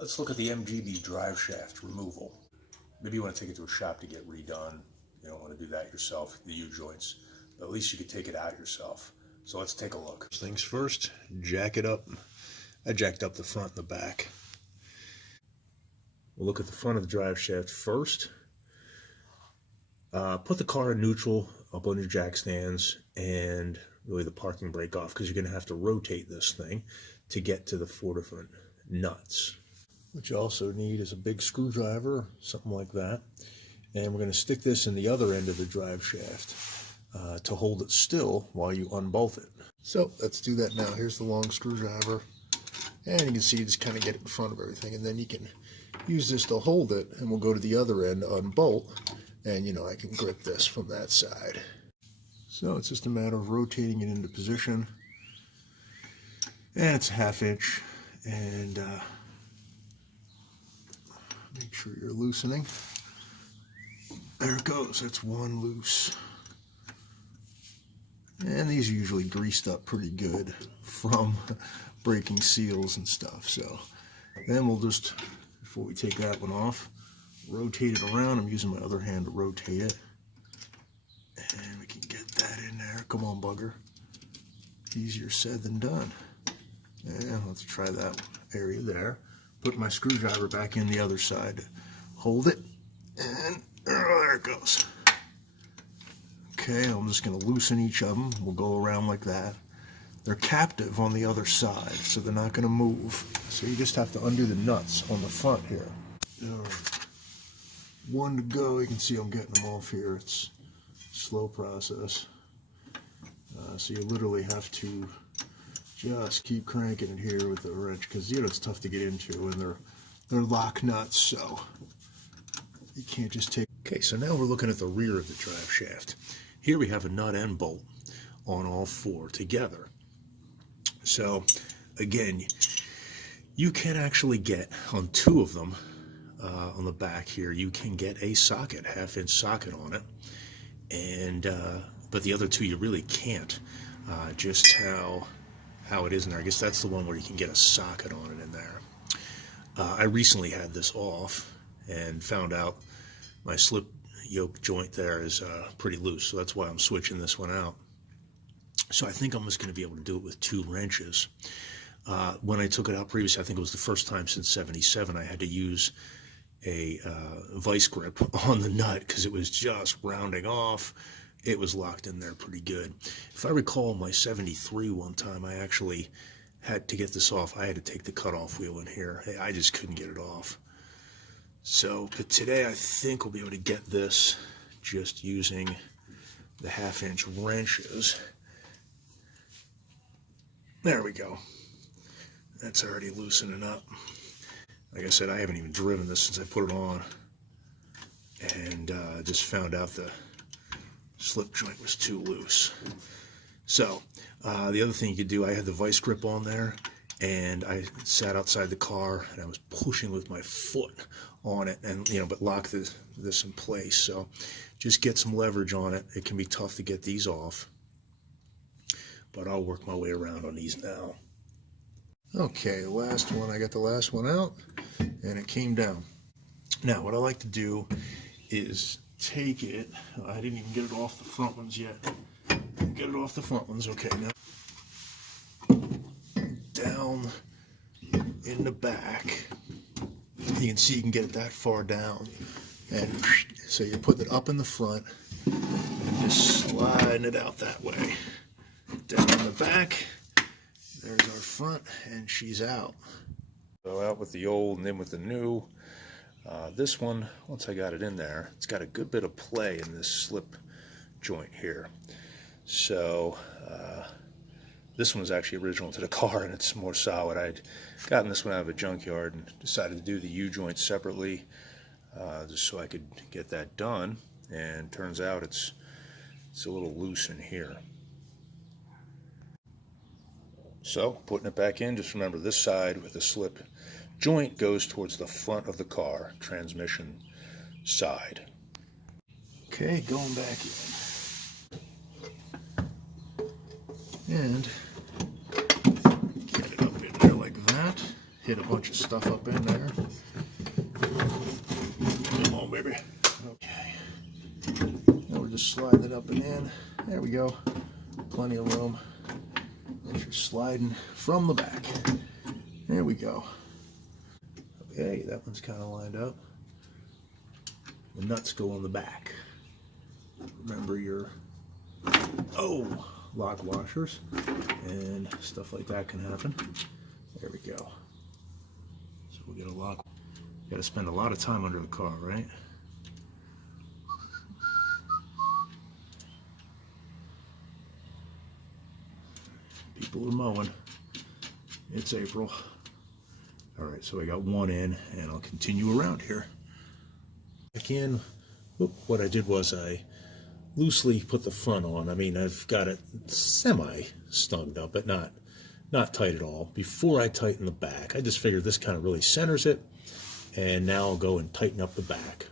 Let's look at the MGB Driveshaft removal. Maybe you want to take it to a shop to get redone. You don't want to do that yourself, the U-joints. But at least you could take it out yourself. So let's take a look. First things first, jack it up. I jacked up the front and the back. We'll look at the front of the driveshaft first. Put the car in neutral up on your jack stands and really the parking brake off, because you're going to have to rotate this thing to get to the 4 different nuts. What you also need is a big screwdriver, something like that. And we're going to stick this in the other end of the drive shaft to hold it still while you unbolt it. So let's do that now. Here's the long screwdriver. And you can see, just kind of get it in front of everything. And then you can use this to hold it, and we'll go to the other end, unbolt. And I can grip this from that side. So it's just a matter of rotating it into position. And it's a 1/2 inch. And make sure you're loosening. There it goes. That's one loose. And these are usually greased up pretty good from breaking seals and stuff. So then we'll just, before we take that one off, rotate it around. I'm using my other hand to rotate it. And we can get that in there. Come on, bugger. Easier said than done. And let's try that area there. Put my screwdriver back in the other side to hold it, and there it goes. Okay, I'm just going to loosen each of them. We'll go around like that. They're captive on the other side, so they're not going to move. So you just have to undo the nuts on the front here. All right. One to go. You can see I'm getting them off here. It's a slow process. So you literally have to just keep cranking it here with the wrench, because it's tough to get into, and they're lock nuts, so you can't just take. Okay, so now we're looking at the rear of the drive shaft. Here we have a nut and bolt on all 4 together. So again, you can actually get on 2 of them on the back here. You can get a socket, 1/2 inch socket on it, and but the other 2 you really can't. Just how it is in there. I guess that's the one where you can get a socket on it in there. I recently had this off and found out my slip yoke joint there is pretty loose, so that's why I'm switching this one out. So I think I'm just going to be able to do it with 2 wrenches. When I took it out previously, I think it was the first time since '77 I had to use a vice grip on the nut, because it was just rounding off. It was locked in there pretty good. If I recall, my '73 one time, I actually had to get this off. I had to take the cutoff wheel in here. I just couldn't get it off. So, but today I think we'll be able to get this just using the 1/2 inch wrenches. There we go. That's already loosening up. Like I said, I haven't even driven this since I put it on. And just found out the slip joint was too loose. So the other thing you could do, I had the vice grip on there, and I sat outside the car and I was pushing with my foot on it, and but lock this in place. So just get some leverage on it. It can be tough to get these off, but I'll work my way around on these now. Okay, last one. I got the last one out and it came down. Now what I like to do is take it. I didn't even get it off the front ones yet. Get it off the front ones. Okay, now down in the back. You can see you can get it that far down, and so you're putting it up in the front and just sliding it out that way. Down in the back. There's our front, and she's out. So out with the old and in with the new. This one, once I got it in there, it's got a good bit of play in this slip joint here. So this one was actually original to the car, and it's more solid. I'd gotten this one out of a junkyard and decided to do the U-joint separately, just so I could get that done. And turns out it's a little loose in here. So putting it back in, just remember this side with the slip joint goes towards the front of the car, transmission side. Okay, going back in. And get it up in there like that. hit a bunch of stuff up in there. Come on, baby. Okay. Now we're just sliding it up and in. There we go. Plenty of room. If you're sliding from the back. There we go. Okay, that one's kind of lined up. The nuts go on the back. Remember your lock washers and stuff like that can happen. There we go. So we'll get a lock. Got to spend a lot of time under the car, right? People are mowing. It's April. All right, so I got one in, and I'll continue around here. Again, what I did was I loosely put the front on. I mean, I've got it semi-stunged up, but not tight at all. Before I tighten the back, I just figured this kind of really centers it, and now I'll go and tighten up the back.